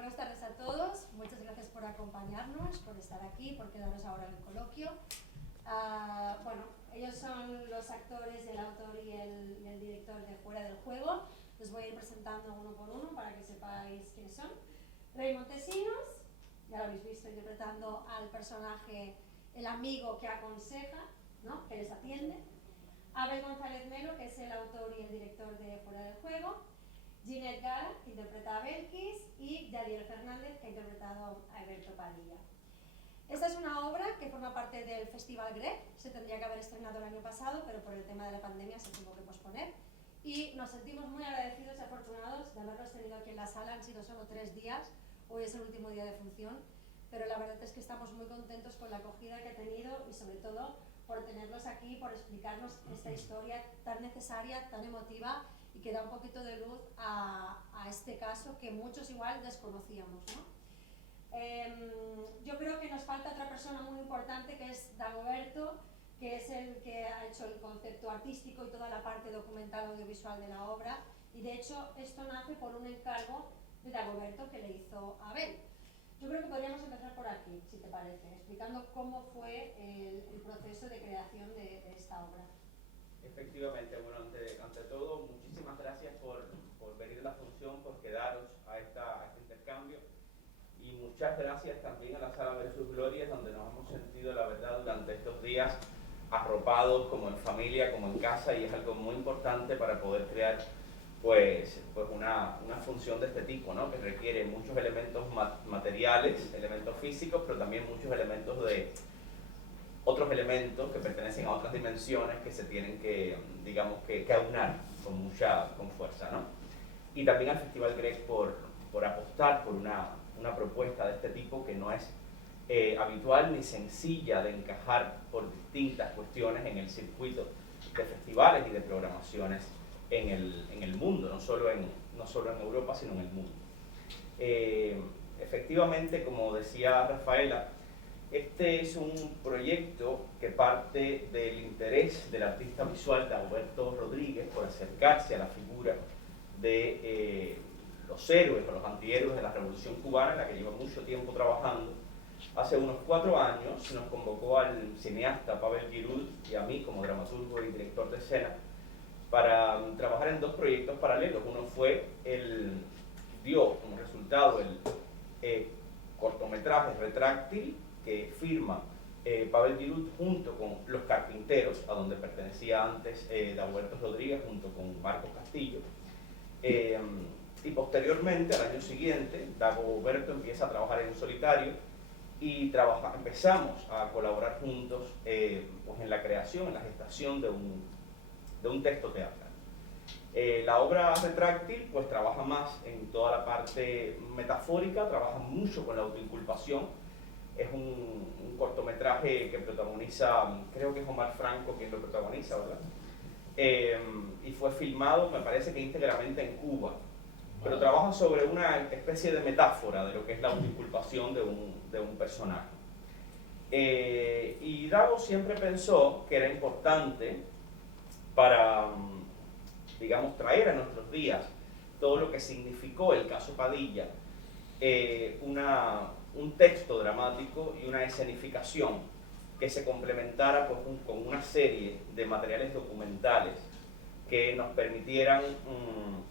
Buenas tardes a todos, muchas gracias por acompañarnos, por estar aquí, por quedaros ahora en el coloquio. Bueno, ellos son los actores, el autor y el director de Fuera del Juego. Los voy a ir presentando uno por uno para que sepáis quiénes son. Rey Montesinos, ya lo habéis visto interpretando al personaje, el amigo que aconseja, ¿no?, que les atiende. Abel González Melo, que es el autor y el director de Fuera del Juego. Ginette Gala, que interpreta a Belkis, y Yadier Fernández, que ha interpretado a Alberto Padilla. Esta es una obra que forma parte del Festival Grec. Se tendría que haber estrenado el año pasado, pero por el tema de la pandemia se tuvo que posponer. Y nos sentimos muy agradecidos y afortunados de haberlos tenido aquí en la sala. Han sido solo 3 días, hoy es el último día de función, pero la verdad es que estamos muy contentos con la acogida que ha tenido y sobre todo por tenerlos aquí, por explicarnos esta historia tan necesaria, tan emotiva y que da un poquito de luz a este caso que muchos igual desconocíamos, ¿no? Yo creo que nos falta otra persona muy importante, que es Dagoberto, que es el que ha hecho el concepto artístico y toda la parte documental audiovisual de la obra, y de hecho esto nace por un encargo de Dagoberto que le hizo a Abel. Yo creo que podríamos empezar por aquí, si te parece, explicando cómo fue el proceso de creación de esta obra. Efectivamente, bueno, ante todo, muchísimas gracias por venir a la función, por quedaros a este intercambio, y muchas gracias también a la Sala Versus Glorias, donde nos hemos sentido, la verdad, durante estos días arropados como en familia, como en casa, y es algo muy importante para poder crear pues una función de este tipo, ¿no?, que requiere muchos elementos materiales, elementos físicos, pero también muchos elementos de otros elementos que pertenecen a otras dimensiones que se tienen que, digamos, que aunar con fuerza, ¿no? Y también al Festival Grec por apostar por una propuesta de este tipo que no es habitual ni sencilla de encajar por distintas cuestiones en el circuito de festivales y de programaciones en el mundo, no solo en Europa, sino en el mundo. Efectivamente, como decía Rafaela, este es un proyecto que parte del interés del artista visual Dagoberto Rodríguez por acercarse a la figura de los héroes o los antihéroes de la Revolución Cubana, en la que lleva mucho tiempo trabajando. Hace unos 4 años nos convocó al cineasta Pavel Giroud y a mí como dramaturgo y director de escena para trabajar en 2 proyectos paralelos. Uno dio como resultado el cortometraje Retráctil, que firma Pavel Giroud junto con Los Carpinteros, a donde pertenecía antes Dagoberto Rodríguez junto con Marcos Castillo. Y posteriormente, al año siguiente, Dagoberto empieza a trabajar en solitario y empezamos a colaborar juntos pues en la creación, en la gestación de un texto teatral. La obra Retráctil pues trabaja más en toda la parte metafórica, trabaja mucho con la autoinculpación. Es un cortometraje que protagoniza, creo que es Omar Franco quien lo protagoniza, ¿verdad? Y fue filmado, me parece que íntegramente en Cuba, pero trabaja sobre una especie de metáfora de lo que es la autoinculpación de un personaje. Y Dago siempre pensó que era importante para, digamos, traer a nuestros días todo lo que significó el caso Padilla, un texto dramático y una escenificación que se complementara con una serie de materiales documentales que nos permitieran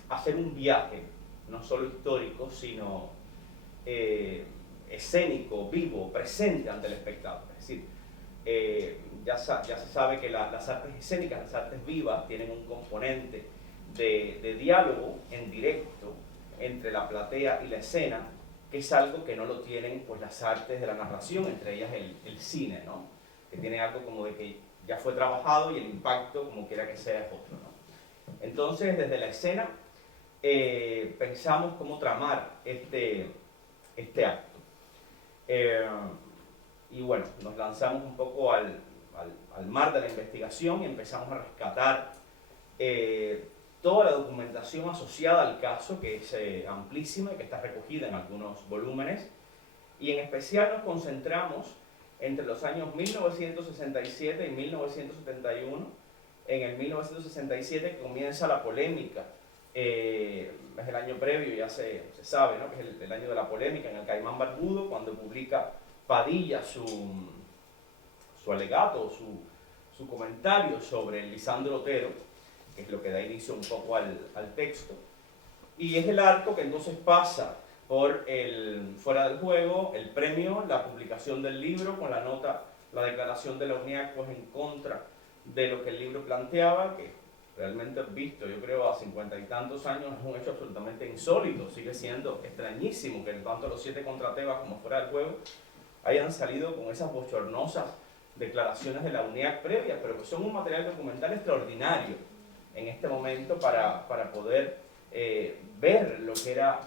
hacer un viaje, no solo histórico, sino escénico, vivo, presente ante el espectador. Es decir, ya se sabe que las artes escénicas, las artes vivas, tienen un componente de diálogo en directo entre la platea y la escena, que es algo que no lo tienen pues las artes de la narración, entre ellas el cine, ¿no?, que tiene algo como de que ya fue trabajado y el impacto, como quiera que sea, es otro, ¿no? Entonces, desde la escena pensamos cómo tramar este acto. Y bueno, nos lanzamos un poco al mar de la investigación y empezamos a rescatar toda la documentación asociada al caso, que es amplísima y que está recogida en algunos volúmenes, y en especial nos concentramos entre los años 1967 y 1971. En el 1967 comienza la polémica es el año previo, ya se sabe, ¿no? Que es el año de la polémica en el Caimán Barbudo, cuando publica Padilla su alegato, su comentario sobre Lisandro Otero, que es lo que da inicio un poco al texto. Y es el arco que entonces pasa por el Fuera del Juego, el premio, la publicación del libro con la nota, la declaración de la UNIAC pues, en contra de lo que el libro planteaba, que realmente visto, yo creo, a 50 y tantos años es un hecho absolutamente insólito, sigue siendo extrañísimo que tanto los 7 contra Tebas como Fuera del Juego hayan salido con esas bochornosas declaraciones de la UNIAC previas, pero que son un material documental extraordinario en este momento para poder ver lo que era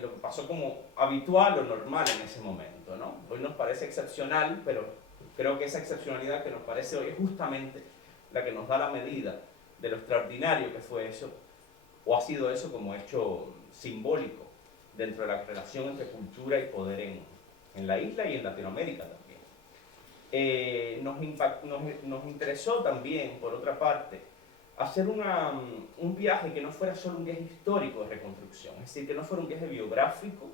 lo que pasó como habitual o normal en ese momento, ¿no? Hoy nos parece excepcional, pero creo que esa excepcionalidad que nos parece hoy es justamente la que nos da la medida de lo extraordinario que fue eso, o ha sido eso como hecho simbólico dentro de la relación entre cultura y poder en la isla y en Latinoamérica también. Nos interesó también, por otra parte, hacer un viaje que no fuera solo un viaje histórico de reconstrucción, es decir, que no fuera un viaje biográfico,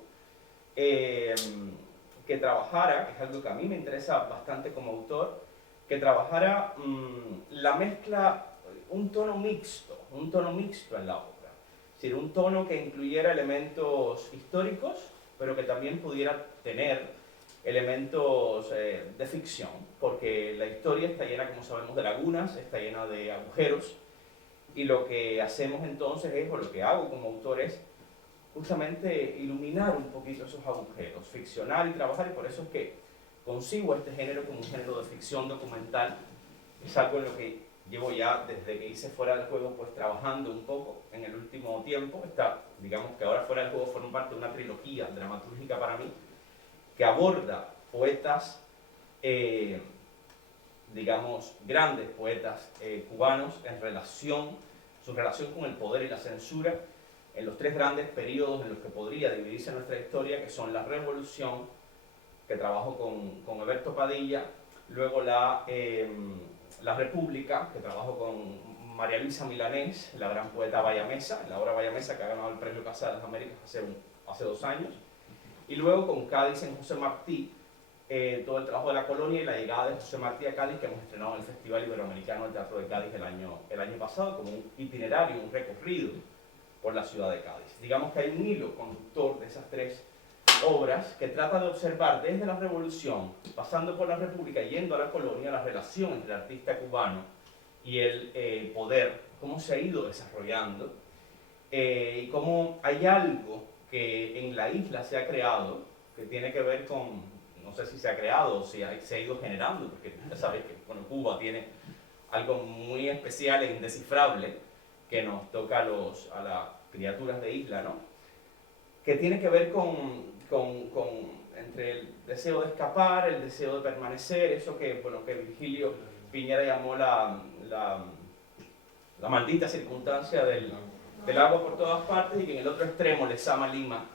que trabajara, que es algo que a mí me interesa bastante como autor, que trabajara la mezcla, un tono mixto en la obra, es decir, un tono que incluyera elementos históricos, pero que también pudiera tener elementos de ficción, porque la historia está llena, como sabemos, de lagunas, está llena de agujeros, y lo que hacemos entonces es, o lo que hago como autor es justamente iluminar un poquito esos agujeros, ficcionar y trabajar, y por eso es que consigo este género como un género de ficción documental. Es algo en lo que llevo ya desde que hice Fuera del Juego pues trabajando un poco en el último tiempo. Digamos que ahora Fuera del Juego forma parte de una trilogía dramatúrgica para mí que aborda poetas, digamos, grandes poetas cubanos en su relación con el poder y la censura en los 3 grandes periodos en los que podría dividirse nuestra historia, que son la Revolución, que trabajo con Eberto Padilla, luego la República, que trabajo con María Luisa Milanés, la gran poeta bayamesa, la obra bayamesa que ha ganado el Premio Casa de las Américas hace 2 años, y luego con Cádiz en José Martí, todo el trabajo de la colonia y la llegada de José Martí a Cádiz, que hemos estrenado en el Festival Iberoamericano del Teatro de Cádiz el año pasado, como un itinerario, un recorrido por la ciudad de Cádiz. Digamos que hay un hilo conductor de esas 3 obras que trata de observar desde la Revolución, pasando por la República, yendo a la colonia, la relación entre el artista cubano y el poder, cómo se ha ido desarrollando, y cómo hay algo que en la isla se ha creado, que tiene que ver con, no sé si se ha creado o si se ha ido generando, porque ya sabéis que bueno, Cuba tiene algo muy especial e indescifrable que nos toca a las criaturas de isla, ¿no? Que tiene que ver entre el deseo de escapar, el deseo de permanecer, eso que Virgilio Piñera llamó la maldita circunstancia del agua por todas partes, y que en el otro extremo, Lezama Lima,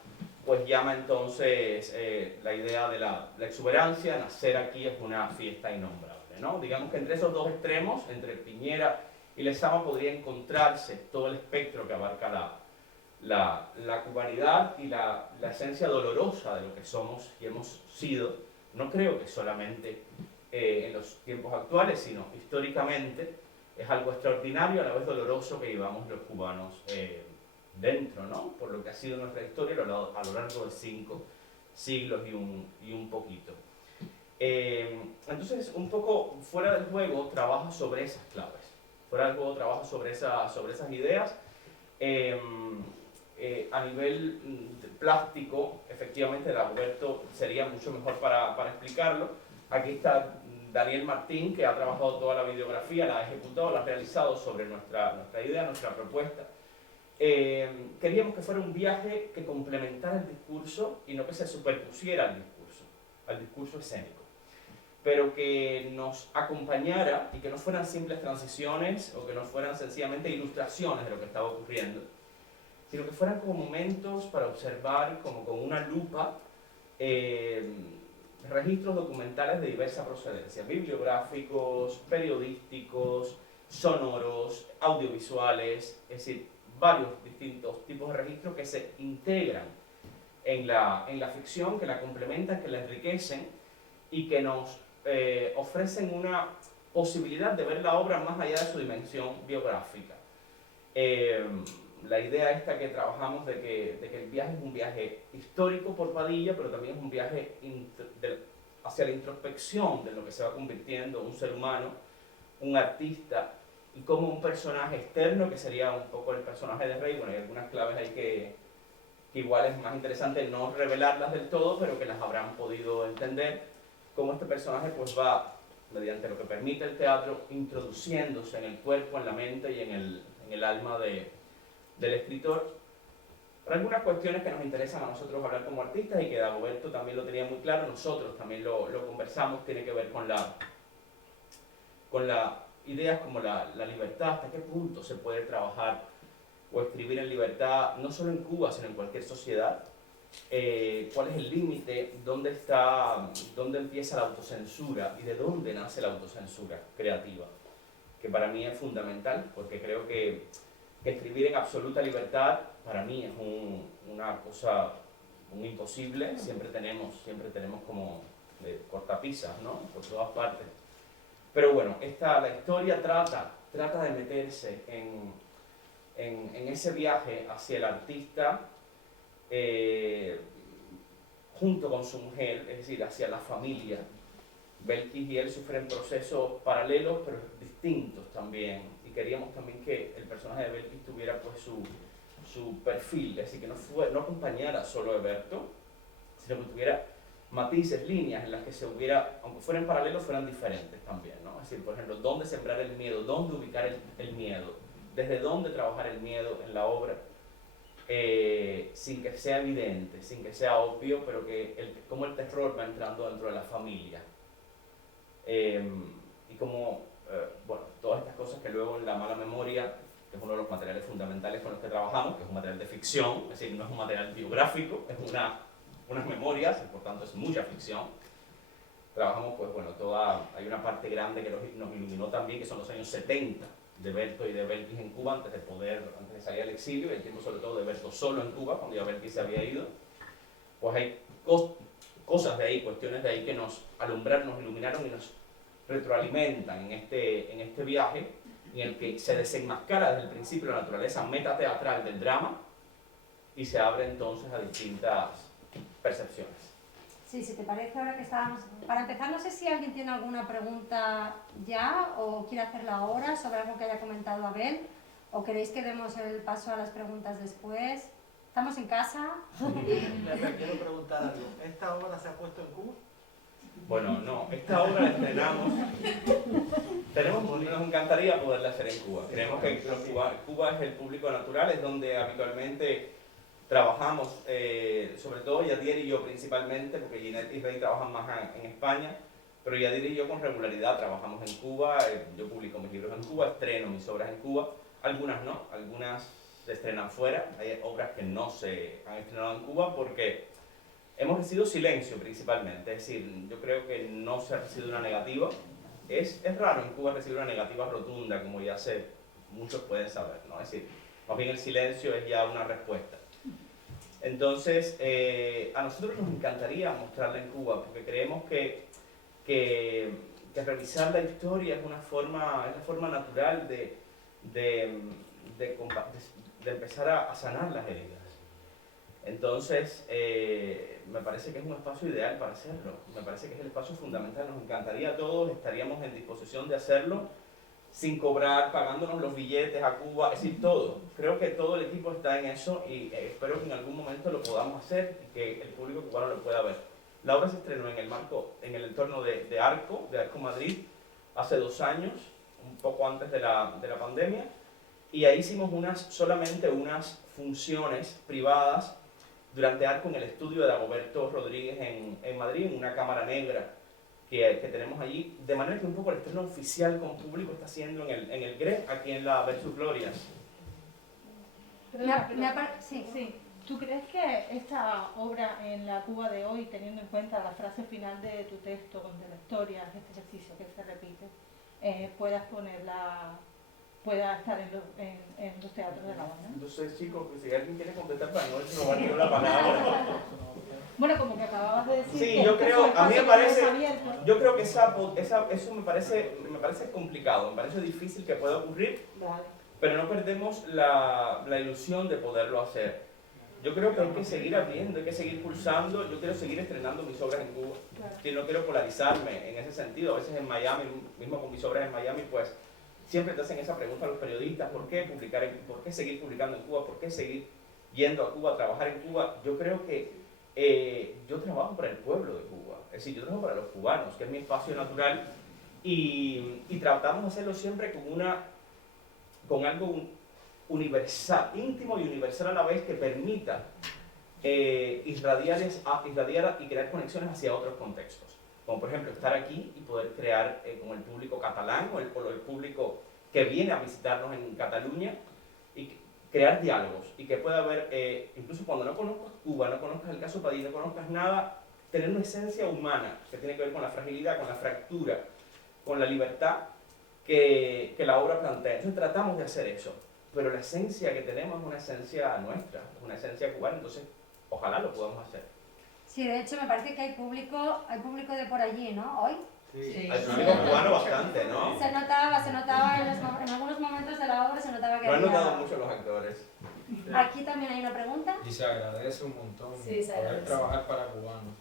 pues llama entonces la idea de la exuberancia. Nacer aquí es una fiesta innombrable, ¿no? Digamos que entre esos 2 extremos, entre Piñera y Lezama, podría encontrarse todo el espectro que abarca la cubanidad y la esencia dolorosa de lo que somos y hemos sido. No creo que solamente en los tiempos actuales, sino históricamente, es algo extraordinario, a la vez doloroso, que llevamos los cubanos dentro, ¿no? Por lo que ha sido nuestra historia a lo largo de 5 siglos y un poquito. Entonces, un poco Fuera del Juego trabaja sobre esas claves. Fuera del Juego trabaja sobre esas ideas. A nivel plástico, efectivamente, Dagoberto sería mucho mejor para explicarlo. Aquí está Daniel Martín, que ha trabajado toda la videografía, la ha ejecutado, la ha realizado sobre nuestra idea, nuestra propuesta. Queríamos que fuera un viaje que complementara el discurso y no que se superpusiera al discurso escénico, pero que nos acompañara y que no fueran simples transiciones o que no fueran sencillamente ilustraciones de lo que estaba ocurriendo, sino que fueran como momentos para observar como con una lupa registros documentales de diversa procedencia, bibliográficos, periodísticos, sonoros, audiovisuales, es decir, varios distintos tipos de registros que se integran en la ficción, que la complementan, que la enriquecen y que nos ofrecen una posibilidad de ver la obra más allá de su dimensión biográfica. La idea esta que trabajamos de que el viaje es un viaje histórico por Padilla, pero también es un viaje hacia la introspección de lo que se va convirtiendo un ser humano, un artista, y como un personaje externo, que sería un poco el personaje de Rey. Bueno, hay algunas claves ahí que igual es más interesante no revelarlas del todo, pero que las habrán podido entender, cómo este personaje pues va, mediante lo que permite el teatro, introduciéndose en el cuerpo, en la mente y en el alma del escritor. Pero algunas cuestiones que nos interesan a nosotros hablar como artistas y que Dagoberto también lo tenía muy claro, nosotros también lo conversamos, tiene que ver con ideas como la libertad, hasta qué punto se puede trabajar o escribir en libertad, no solo en Cuba, sino en cualquier sociedad. ¿Cuál es el límite? ¿Dónde empieza la autocensura? ¿Y de dónde nace la autocensura creativa? Que para mí es fundamental, porque creo que escribir en absoluta libertad para mí es una cosa muy imposible. Siempre tenemos como cortapisas, ¿no?, por todas partes. Pero bueno, la historia trata de meterse en ese viaje hacia el artista, junto con su mujer, es decir, hacia la familia. Belkis y él sufren procesos paralelos, pero distintos también. Y queríamos también que el personaje de Belkis tuviera pues su perfil, es decir, que no acompañara solo a Eberto, sino que tuviera matices, líneas en las que aunque fueran paralelos, fueran diferentes también, ¿no? Es decir, por ejemplo, dónde sembrar el miedo, dónde ubicar el miedo, desde dónde trabajar el miedo en la obra, sin que sea evidente, sin que sea obvio, pero cómo el terror va entrando dentro de la familia. Y como, bueno, todas estas cosas que luego en La mala memoria, que es uno de los materiales fundamentales con los que trabajamos, que es un material de ficción, es decir, no es un material biográfico, es unas memorias, y por tanto es mucha ficción. Trabajamos, pues bueno, hay una parte grande que nos iluminó también, que son los años 70 de Berto y de Belkis en Cuba, antes de salir al exilio, y el tiempo sobre todo de Berto solo en Cuba, cuando ya Belkis se había ido. Pues hay cosas de ahí, cuestiones de ahí que nos alumbraron, nos iluminaron y nos retroalimentan en este viaje, en el que se desenmascara desde el principio la naturaleza metateatral del drama y se abre entonces a distintas percepciones. Sí, si te parece, ahora que estábamos... Para empezar, no sé si alguien tiene alguna pregunta ya o quiere hacerla ahora sobre algo que haya comentado Abel, o queréis que demos el paso a las preguntas después. ¿Estamos en casa? Le quiero preguntar algo. ¿Esta obra se ha puesto en Cuba? Bueno, no, esta obra la estrenamos. Nos encantaría poderla hacer en Cuba. Creemos que Cuba es el público natural, es donde habitualmente trabajamos, sobre todo Yadier y yo principalmente, porque Ginette y Rey trabajan más en España, pero Yadier y yo con regularidad trabajamos en Cuba. Yo publico mis libros en Cuba, estreno mis obras en Cuba, algunas no, algunas se estrenan fuera. Hay obras que no se han estrenado en Cuba porque hemos recibido silencio principalmente, es decir, yo creo que no se ha recibido una negativa. Es raro en Cuba recibir una negativa rotunda, como ya muchos pueden saber, ¿no? Es decir, más bien el silencio es ya una respuesta. Entonces, a nosotros nos encantaría mostrarla en Cuba, porque creemos que revisar la historia es la forma natural de empezar a sanar las heridas. Entonces, me parece que es un espacio ideal para hacerlo, me parece que es el espacio fundamental. Nos encantaría a todos, estaríamos en disposición de hacerlo sin cobrar, pagándonos los billetes a Cuba, es decir, todo. Creo que todo el equipo está en eso y espero que en algún momento lo podamos hacer y que el público cubano lo pueda ver. La obra se estrenó en el entorno de Arco Madrid, hace 2 años, un poco antes de la pandemia, y ahí hicimos solamente unas funciones privadas durante Arco en el estudio de Dagoberto Rodríguez en Madrid, en una cámara negra que tenemos allí, de manera que un poco el estreno oficial con público está siendo en el GREC, aquí en la Versus Glorias. Sí. ¿Tú crees que esta obra en la Cuba de hoy, teniendo en cuenta la frase final de tu texto, de la historia, este ejercicio que se repite, puedas ponerla pueda estar en los teatros de La Habana. Entonces, chicos, si alguien quiere contestar para no robar yo la palabra. Bueno, como que acababas de decir Sí, que yo este creo, es un a mí me espacio que parece, no es abierto. yo creo que eso me parece complicado, me parece difícil que pueda ocurrir, Vale. pero no perdemos la ilusión de poderlo hacer. Yo creo que hay que seguir abriendo, hay que seguir pulsando. Yo quiero seguir estrenando mis obras en Cuba. Que no quiero polarizarme en ese sentido. A veces en Miami, mismo con mis obras en Miami, pues siempre te hacen esa pregunta a los periodistas: ¿por qué por qué seguir publicando en Cuba? ¿Por qué seguir yendo a Cuba, a trabajar en Cuba? Yo creo que yo trabajo para el pueblo de Cuba. Es decir, yo trabajo para los cubanos, que es mi espacio natural, y tratamos de hacerlo siempre con algo universal, íntimo y universal a la vez, que permita irradiar y crear conexiones hacia otros contextos. Como por ejemplo estar aquí y poder crear con el público catalán o el público que viene a visitarnos en Cataluña, y crear diálogos, y que pueda haber, incluso cuando no conozcas Cuba, no conozcas el caso Padilla, no conozcas nada, tener una esencia humana que tiene que ver con la fragilidad, con la fractura, con la libertad que la obra plantea. Entonces tratamos de hacer eso. Pero la esencia que tenemos es una esencia nuestra, es una esencia cubana, entonces ojalá lo podamos hacer. Sí, de hecho me parece que hay público de por allí, ¿no? Hoy. Sí. Al público cubano bastante, ¿no? Se notaba en algunos momentos de la obra, se notaba que Lo han había... notado mucho los actores. Aquí también hay una pregunta. Y se agradece un montón Sí, se poder agradece. trabajar para cubanos.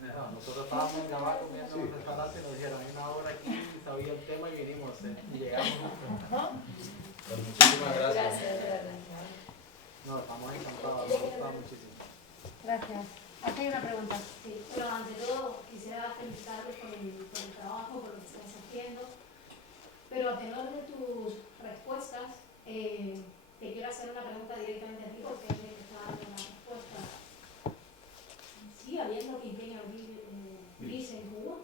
No, nosotros estábamos en Navarra comiendo en un restaurante y nos dijeron: hay una hora aquí, sabía el tema y vinimos. Y llegamos. Pues muchísimas gracias. Gracias. No, estamos encantados, nos gusta muchísimo. Gracias. Aquí hay una pregunta. Sí, pero ante todo quisiera felicitarles por el trabajo, por lo que estáis haciendo, pero a tenor de tus respuestas, te quiero hacer una pregunta directamente a ti, porque es que está dando la respuesta. ¿Sigue habiendo quinquenio gris en Cuba?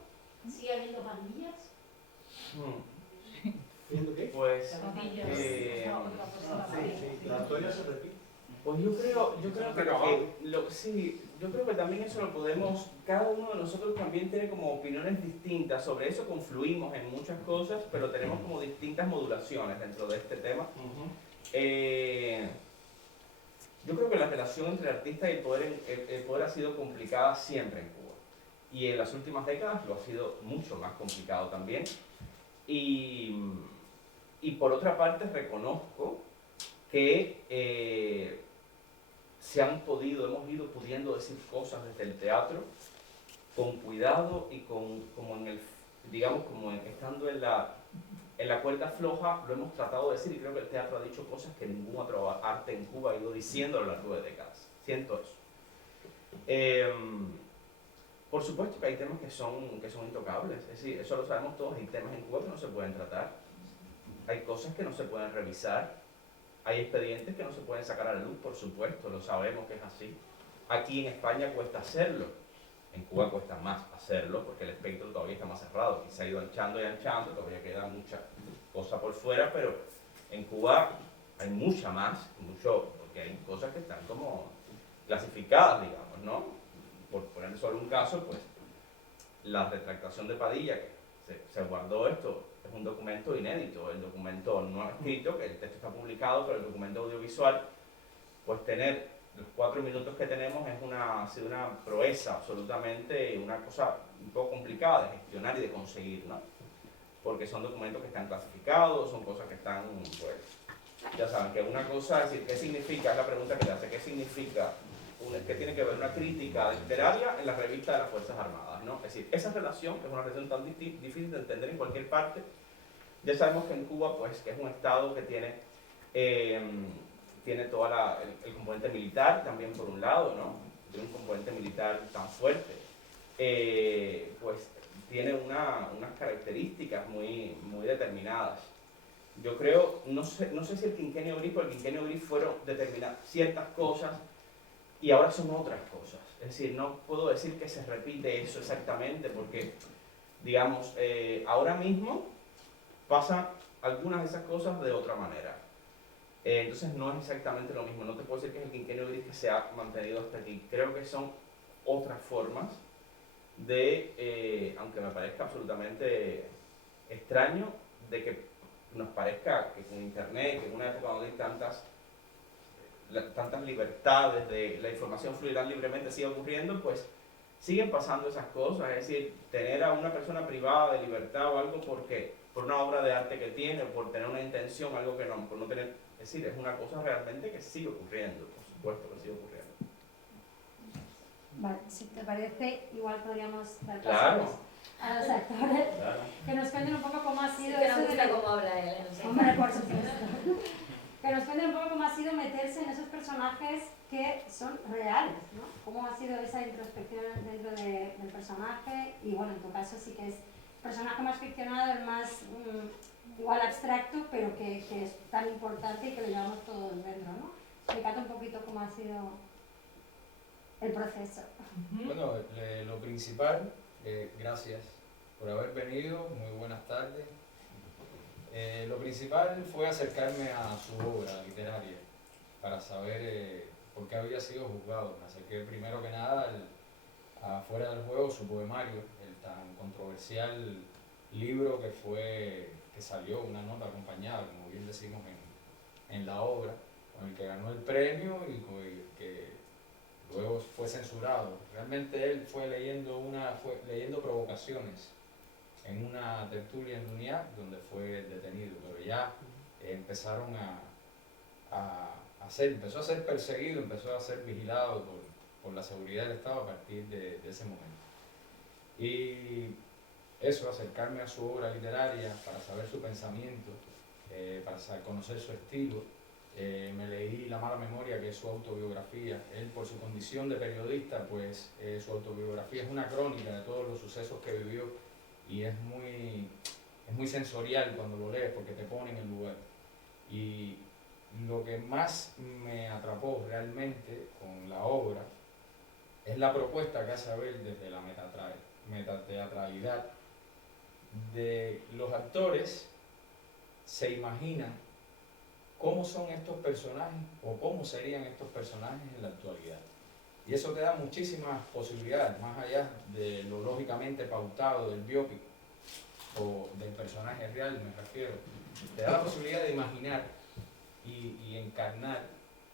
¿Sigue habiendo pandillas? ¿Viendo qué? Pues, Sí, la historia se repite. pues yo creo que también eso lo podemos, cada uno de nosotros también tiene como opiniones distintas sobre eso, confluimos en muchas cosas, pero tenemos como distintas modulaciones dentro de este tema. Yo creo que la relación entre el artista y el poder ha sido complicada siempre en Cuba, y en las últimas décadas lo ha sido mucho más complicado también, y por otra parte reconozco que hemos ido pudiendo decir cosas desde el teatro con cuidado y estando en la cuerda floja, lo hemos tratado de decir, y creo que el teatro ha dicho cosas que ningún otro arte en Cuba ha ido diciendo a lo largo de décadas. Siento eso. Por supuesto que hay temas que son intocables, es decir, eso lo sabemos todos. Hay temas en Cuba que no se pueden tratar, hay cosas que no se pueden revisar, hay expedientes que no se pueden sacar a la luz, por supuesto, lo sabemos que es así. Aquí en España cuesta hacerlo, en Cuba cuesta más hacerlo porque el espectro todavía está más cerrado, y se ha ido anchando y anchando, todavía queda mucha cosa por fuera, pero en Cuba hay mucha más, porque hay cosas que están como clasificadas, digamos, ¿no? Por poner solo un caso, pues la retractación de Padilla, que se guardó esto, es un documento inédito, el documento no escrito, que el texto está publicado, pero el documento audiovisual, pues tener los 4 minutos que tenemos ha sido una proeza absolutamente, una cosa un poco complicada de gestionar y de conseguir, ¿no? Porque son documentos que están clasificados, son cosas que están, pues, ya saben, que una cosa, es decir, ¿qué significa? Es la pregunta que te hace, ¿qué significa? ¿Qué tiene que ver una crítica literaria en la revista de las Fuerzas Armadas, ¿no? Es decir, esa relación, que es una relación tan difícil de entender en cualquier parte. Ya sabemos que en Cuba, pues, que es un estado que tiene todo el componente militar también por un lado, ¿no? Tiene un componente militar tan fuerte, pues tiene unas características muy, muy determinadas. Yo creo, no sé si el quinquenio gris o el quinquenio gris fueron determinadas ciertas cosas y ahora son otras cosas. Es decir, no puedo decir que se repite eso exactamente porque, digamos, ahora mismo pasan algunas de esas cosas de otra manera. Entonces no es exactamente lo mismo. No te puedo decir que es el quinquenio gris que se ha mantenido hasta aquí. Creo que son otras formas de, aunque me parezca absolutamente extraño, de nos parezca que con internet, que en una época donde hay tantas libertades, de la información fluirá libremente, sigue ocurriendo, pues siguen pasando esas cosas. Es decir, tener a una persona privada de libertad o algo por una obra de arte que tiene, por tener una intención, algo que no, por no tener, es decir, es una cosa realmente que sigue ocurriendo, por supuesto que sigue ocurriendo. Vale, si te parece, igual podríamos dar Claro. paso a los actores Claro. que nos cuenten un poco cómo ha Sí, sido que nos eso gusta cómo habla él, no sé. Hombre, por supuesto. Que nos cuenten un poco cómo ha sido meterse en esos personajes que son reales, ¿no? Cómo ha sido esa introspección dentro del personaje y bueno, en tu caso sí que es el personaje más ficcionado, el más igual abstracto, pero que es tan importante y que lo llevamos todos dentro, ¿no? Explícate un poquito cómo ha sido el proceso. Bueno, lo principal, gracias por haber venido, muy buenas tardes. Lo principal fue acercarme a su obra literaria para saber por qué había sido juzgado. Me acerqué primero que nada a Fuera del Juego, su poemario, el tan controversial libro que salió, una nota acompañada, como bien decimos en la obra, con el que ganó el premio y con el que luego fue censurado. Realmente él fue leyendo provocaciones en una tertulia en UNIAC donde fue detenido, pero ya empezó a ser perseguido, empezó a ser vigilado por la seguridad del Estado a partir de ese momento. Y eso, acercarme a su obra literaria para saber su pensamiento, para conocer su estilo. Me leí La mala memoria, que es su autobiografía. Él, por su condición de periodista, pues su autobiografía es una crónica de todos los sucesos que vivió y es muy sensorial cuando lo lees porque te pone en el lugar. Y lo que más me atrapó realmente con la obra es la propuesta que hace Abel desde la metateatralidad. De los actores se imaginan cómo son estos personajes o cómo serían estos personajes en la actualidad. Y eso te da muchísimas posibilidades, más allá de lo lógicamente pautado del biopic o del personaje real, me refiero. Te da la posibilidad de imaginar y encarnar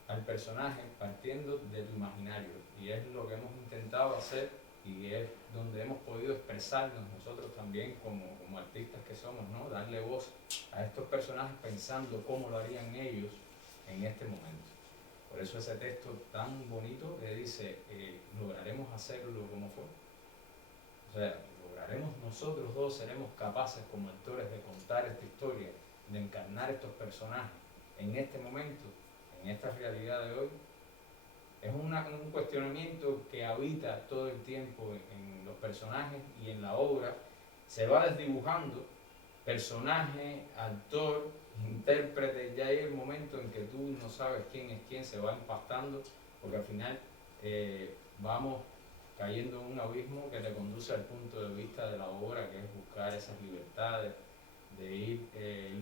al personaje partiendo de tu imaginario. Y es lo que hemos intentado hacer y es donde hemos podido expresarnos nosotros también como artistas que somos, ¿no? Darle voz a estos personajes pensando cómo lo harían ellos en este momento. Por eso ese texto tan bonito que dice, lograremos hacerlo como fue. O sea, lograremos nosotros dos, seremos capaces como actores de contar esta historia, de encarnar estos personajes en este momento, en esta realidad de hoy. Es un cuestionamiento que habita todo el tiempo en los personajes y en la obra. Se va desdibujando personaje, actor, intérprete. Ya hay el momento en que tú no sabes quién es quién, se va empastando, porque al final vamos cayendo en un abismo que te conduce al punto de vista de la obra, que es buscar esas libertades, de ir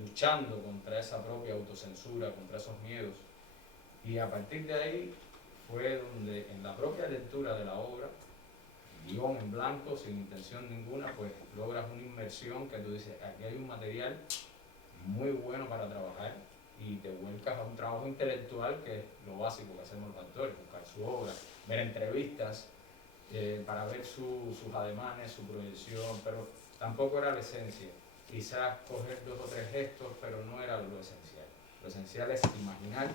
luchando contra esa propia autocensura, contra esos miedos. Y a partir de ahí fue donde en la propia lectura de la obra, guión en blanco, sin intención ninguna, pues logras una inmersión que tú dices, aquí hay un material muy bueno para trabajar y te vuelcas a un trabajo intelectual que es lo básico que hacemos los actores, buscar su obra, ver entrevistas para ver sus ademanes, su proyección, pero tampoco era la esencia. Quizás coger 2 o 3 gestos, pero no era lo esencial. Lo esencial es imaginar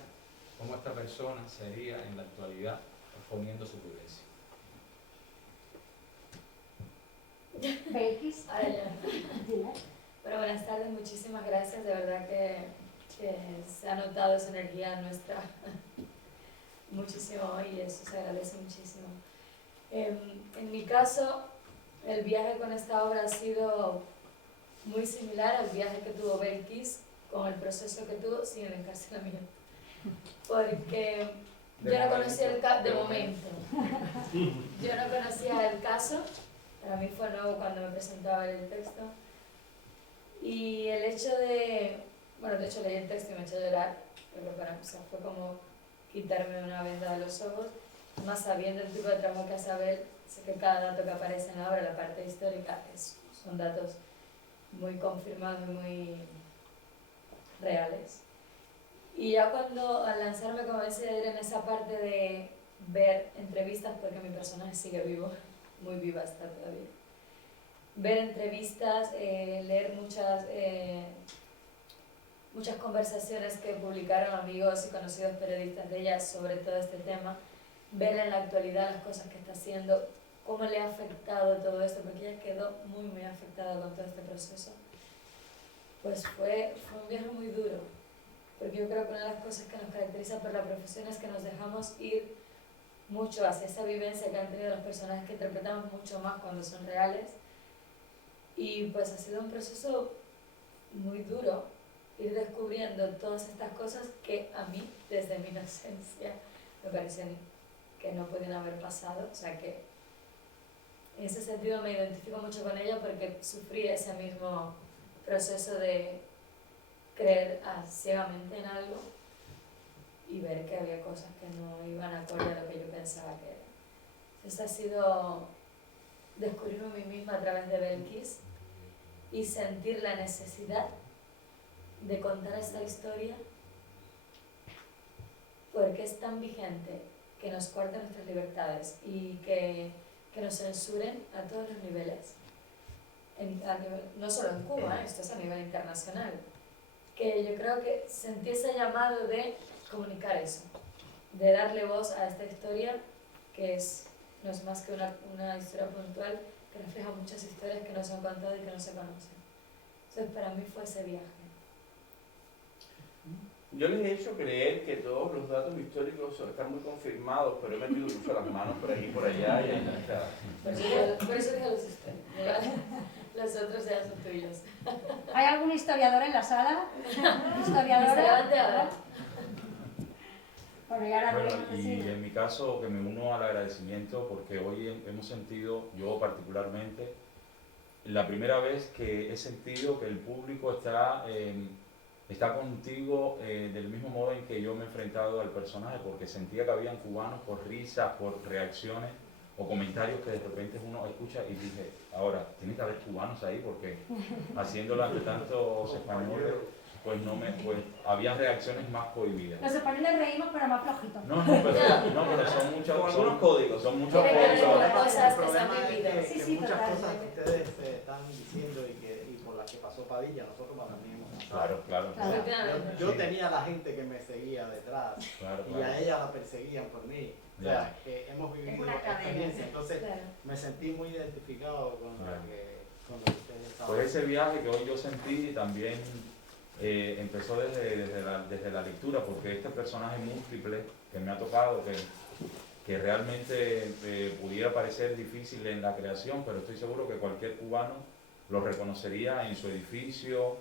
cómo esta persona sería en la actualidad exponiendo su vivencia. Belkis, Ahora ya. dime. Bueno, buenas tardes, muchísimas gracias. De verdad que se ha notado esa energía nuestra muchísimo hoy y eso se agradece muchísimo. En mi caso, el viaje con esta obra ha sido muy similar al viaje que tuvo Belkis con el proceso que tuvo sin el encarcelamiento. Porque yo no conocía el caso, de momento, yo no conocía el caso, para mí fue nuevo cuando me presentaba el texto. Y el hecho de, bueno, de hecho leí el texto y me echó a llorar, pero para mí fue como quitarme una venda de los ojos, más sabiendo el tipo de trabajo que hace Abel, sé que cada dato que aparece en la obra, la parte histórica, son datos muy confirmados y reales. Y ya cuando al lanzarme comencé a ir en esa parte de ver entrevistas, porque mi personaje sigue vivo, muy viva está todavía, ver entrevistas, leer muchas conversaciones que publicaron amigos y conocidos periodistas de ella sobre todo este tema, ver en la actualidad las cosas que está haciendo, cómo le ha afectado todo esto, porque ella quedó muy afectada con todo este proceso. Pues fue un viaje muy duro, porque yo creo que una de las cosas que nos caracteriza por la profesión es que nos dejamos ir mucho hacia esa vivencia que han tenido los personajes que interpretamos mucho más cuando son reales. Y pues ha sido un proceso muy duro ir descubriendo todas estas cosas que a mí, desde mi inocencia, me parecían que no podían haber pasado. O sea que en ese sentido me identifico mucho con ella porque sufrí ese mismo proceso de creer ciegamente en algo y ver que había cosas que no iban acorde a lo que yo pensaba que era. Entonces ha sido descubrirme a mí misma a través de Belkis y sentir la necesidad de contar esta historia porque es tan vigente que nos corten nuestras libertades y que nos censuren a todos los niveles. No solo en Cuba, esto es a nivel internacional. Que yo creo que sentí ese llamado de comunicar eso, de darle voz a esta historia que no es más que una historia puntual que refleja muchas historias que no se han contado y que no se conocen. Entonces para mí fue ese viaje. Yo les he hecho creer que todos los datos históricos están muy confirmados, pero he metido mucho las manos por aquí y por allá. O sea, por eso que los estoy. Los otros ya son tuyos. ¿Hay algún historiador en la sala? ¿Historiadora? Levante ahora. Bueno, y ahora Bueno, tenemos que y decir- en mi caso que me uno al agradecimiento porque hoy hemos sentido, yo particularmente, la primera vez que he sentido que el público está contigo del mismo modo en que yo me he enfrentado al personaje, porque sentía que habían cubanos por risas, por reacciones o comentarios que de repente uno escucha y dije, ahora, tiene que haber cubanos ahí porque haciéndolo ante tantos españoles, pues había reacciones más cohibidas. Los españoles reímos, pero más flojitos. No, pero son muchos con algunos códigos. son muchos Tiene que ver con códigos. cosas que se problema han es vivido. que, Sí, que sí, muchas total. cosas que ustedes están diciendo y por las que pasó Padilla, nosotros también hemos pasado. Claro. Claro. Efectivamente. Yo tenía a la gente que me seguía detrás Claro. y a ella la perseguían por mí. O sea, que hemos vivido una cadena. experiencia. Entonces Claro. me sentí muy identificado con Claro. con lo que ustedes estaban. Pues ese viaje que hoy yo sentí también empezó desde la lectura, porque este personaje múltiple que me ha tocado, que realmente pudiera parecer difícil en la creación, pero estoy seguro que cualquier cubano lo reconocería en su edificio,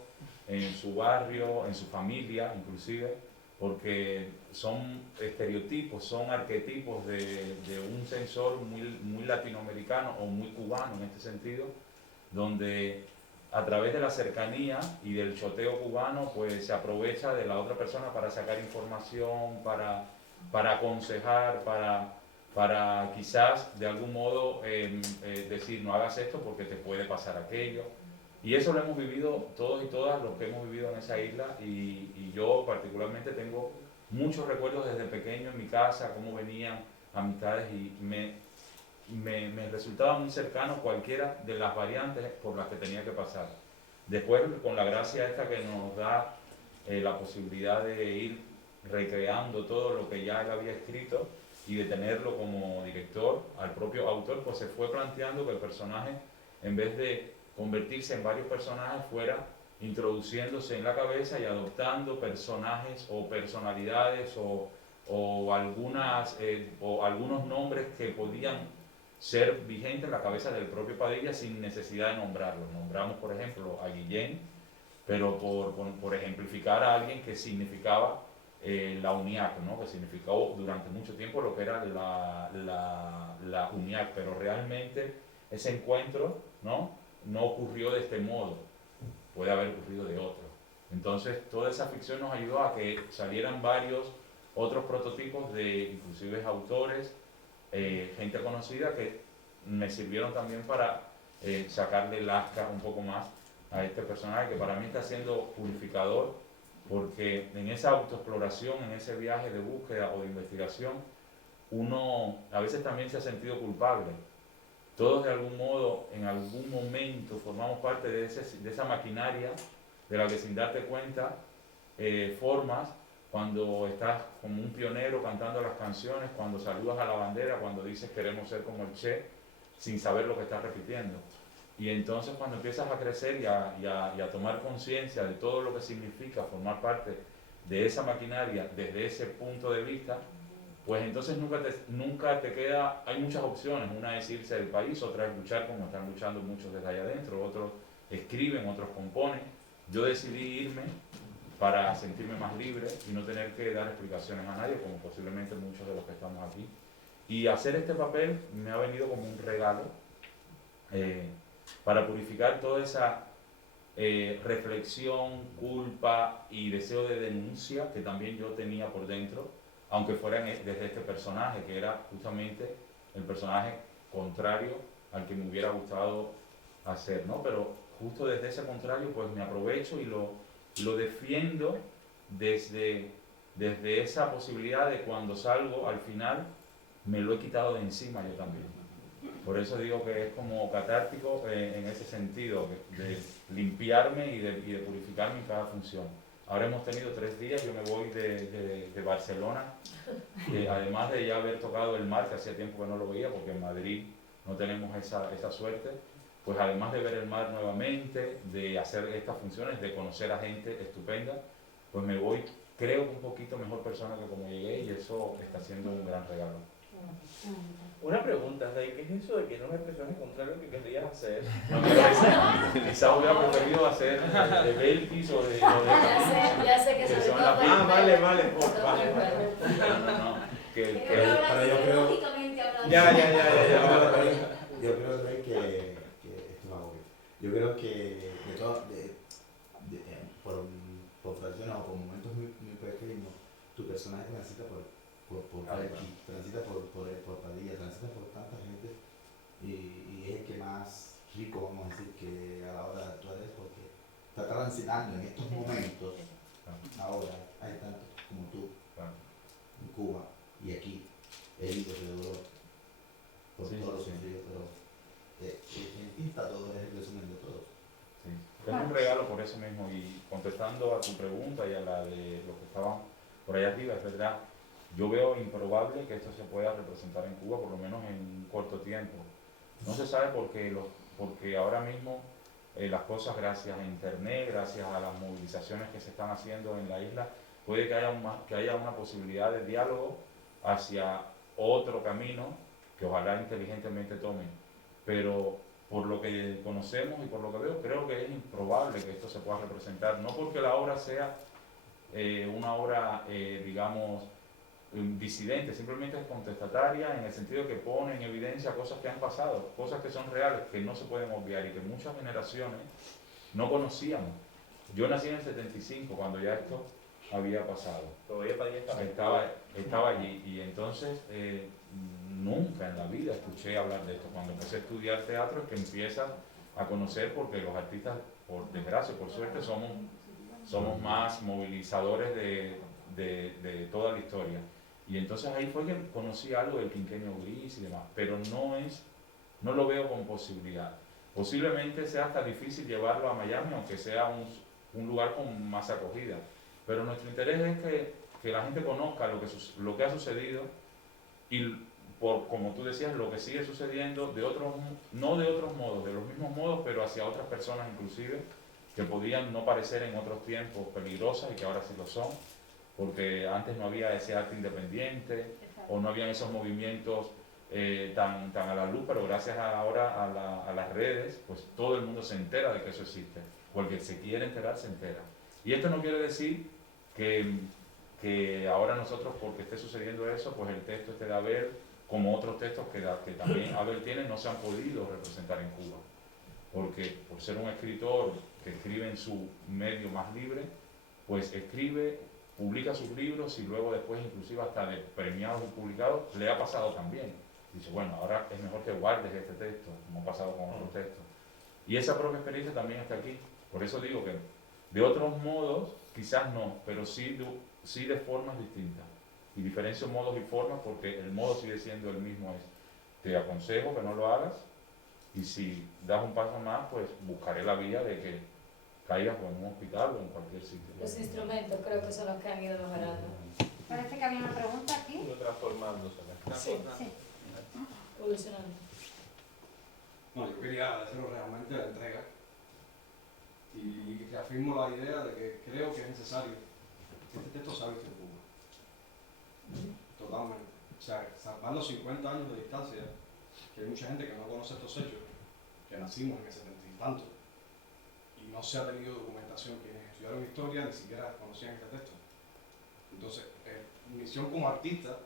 en su barrio, en su familia inclusive, porque son estereotipos, son arquetipos de un censor muy latinoamericano o muy cubano en este sentido, donde a través de la cercanía y del choteo cubano, pues se aprovecha de la otra persona para sacar información, para aconsejar, para quizás de algún modo decir no hagas esto porque te puede pasar aquello. Y eso lo hemos vivido todos y todas los que hemos vivido en esa isla y yo particularmente tengo muchos recuerdos desde pequeño en mi casa, cómo venían amistades y me resultaba muy cercano cualquiera de las variantes por las que tenía que pasar. Después, con la gracia esta que nos da la posibilidad de ir recreando todo lo que ya él había escrito y de tenerlo como director, al propio autor, pues se fue planteando que el personaje, en vez de convertirse en varios personajes, fuera introduciéndose en la cabeza y adoptando personajes o personalidades o algunos nombres que podían ser vigentes en la cabeza del propio Padilla sin necesidad de nombrarlos. Nombramos, por ejemplo, a Guillén, pero por ejemplificar a alguien que significaba la UNIAC, ¿no? Que significó durante mucho tiempo lo que era la UNIAC, pero realmente ese encuentro no ocurrió de este modo, puede haber ocurrido de otro. Entonces toda esa ficción nos ayudó a que salieran varios otros prototipos de inclusive autores, gente conocida que me sirvieron también para sacarle lasca un poco más a este personaje que para mí está siendo purificador porque en esa autoexploración, en ese viaje de búsqueda o de investigación, uno a veces también se ha sentido culpable. Todos de algún modo, en algún momento, formamos parte de esa maquinaria de la que sin darte cuenta formas cuando estás como un pionero cantando las canciones, cuando saludas a la bandera, cuando dices queremos ser como el Che, sin saber lo que estás repitiendo. Y entonces cuando empiezas a crecer y a tomar conciencia de todo lo que significa formar parte de esa maquinaria desde ese punto de vista, pues entonces nunca te queda, hay muchas opciones, una es irse del país, otra es luchar como están luchando muchos desde allá adentro, otros escriben, otros componen. Yo decidí irme para sentirme más libre y no tener que dar explicaciones a nadie, como posiblemente muchos de los que estamos aquí. Y hacer este papel me ha venido como un regalo para purificar toda esa reflexión, culpa y deseo de denuncia que también yo tenía por dentro, aunque fuera desde este personaje, que era justamente el personaje contrario al que me hubiera gustado hacer, ¿no? Pero justo desde ese contrario, pues me aprovecho y lo defiendo desde esa posibilidad de cuando salgo, al final, me lo he quitado de encima yo también. Por eso digo que es como catártico en ese sentido, de limpiarme y de purificarme en cada función. Ahora hemos tenido 3 días, yo me voy de Barcelona, además de ya haber tocado el mar, que hacía tiempo que no lo veía, porque en Madrid no tenemos esa suerte, pues además de ver el mar nuevamente, de hacer estas funciones, de conocer a gente estupenda, pues me voy, creo que un poquito mejor persona que como llegué, y eso está siendo un gran regalo. Una pregunta, ¿qué es eso de que no me expresiones contrario que querrías hacer? No, pero quizá hubiera preferido hacer de Belkis o de... Ya sé que sobre son todo... las- vale, No, Pero yo creo... Lógicamente hablando. Ya. Yo creo también que esto va obvio. Yo creo que por fracciones o por momentos muy pequeños, tu personaje transita por aquí, transita por Padilla, transita por tanta gente y es el que más rico, vamos a decir, que a la hora de actuar es porque está transitando en estos momentos. Ahora hay tantos como tú en Cuba y aquí, heridos de dolor por Sí, todos los sí. sentidos, pero en ti está todo, es el resumen de todo. Sí. Es un regalo por eso mismo, y contestando a tu pregunta y a la de los que estaban por allá arriba, es verdad, yo veo improbable que esto se pueda representar en Cuba, por lo menos en un corto tiempo. No se sabe porque ahora mismo las cosas, gracias a internet, gracias a las movilizaciones que se están haciendo en la isla, puede que haya una posibilidad de diálogo hacia otro camino que ojalá inteligentemente tomen. Pero por lo que conocemos y por lo que veo, creo que es improbable que esto se pueda representar, no porque la obra sea una obra, digamos, disidente, simplemente es contestataria en el sentido de que pone en evidencia cosas que han pasado, cosas que son reales, que no se pueden obviar y que muchas generaciones no conocíamos. Yo nací en el 75, cuando ya esto había pasado. Todavía Padilla Estaba allí, y entonces nunca en la vida escuché hablar de esto. Cuando empecé a estudiar teatro es que empiezas a conocer, porque los artistas, por desgracia, por suerte, somos más movilizadores de toda la historia. Y entonces ahí fue que conocí algo del quinquenio gris y demás, pero no lo veo con posibilidad. Posiblemente sea hasta difícil llevarlo a Miami, aunque sea un lugar con más acogida. Pero nuestro interés es que la gente conozca lo que ha sucedido y, como tú decías, lo que sigue sucediendo no de otros modos, de los mismos modos, pero hacia otras personas inclusive, que podían no parecer en otros tiempos peligrosas y que ahora sí lo son, porque antes no había ese arte independiente o no habían esos movimientos tan a la luz, pero gracias ahora a las redes, pues todo el mundo se entera de que eso existe, o el que se quiere enterar se entera. Y esto no quiere decir que ahora nosotros, porque esté sucediendo eso, pues el texto este de Abel, como otros textos que también Abel tiene, no se han podido representar en Cuba, porque por ser un escritor que escribe en su medio más libre, pues escribe, publica sus libros y luego después inclusive hasta de premiados y publicados le ha pasado también. Dice, bueno, ahora es mejor que guardes este texto, como ha pasado con otros textos. Y esa propia experiencia también está aquí. Por eso digo que De otros modos, quizás no, pero sí de formas distintas. Y diferencio modos y formas porque el modo sigue siendo el mismo. Te aconsejo que no lo hagas y si das un paso más, pues buscaré la vía de que caigas en un hospital o en cualquier sitio. Los instrumentos creo que son los que han ido mejorando. Parece que había una pregunta aquí. Uno transformándose. Sí, Sí. evolucionando. No, yo quería agradeceros realmente la entrega y reafirmo la idea de que creo que es necesario que este texto salga en Cuba. Totalmente. O sea, salvando 50 años de distancia, que hay mucha gente que no conoce estos hechos, que nacimos en el 70 y tanto, y no se ha tenido documentación. Quienes estudiaron historia ni siquiera conocían este texto. Entonces, mi misión como artista,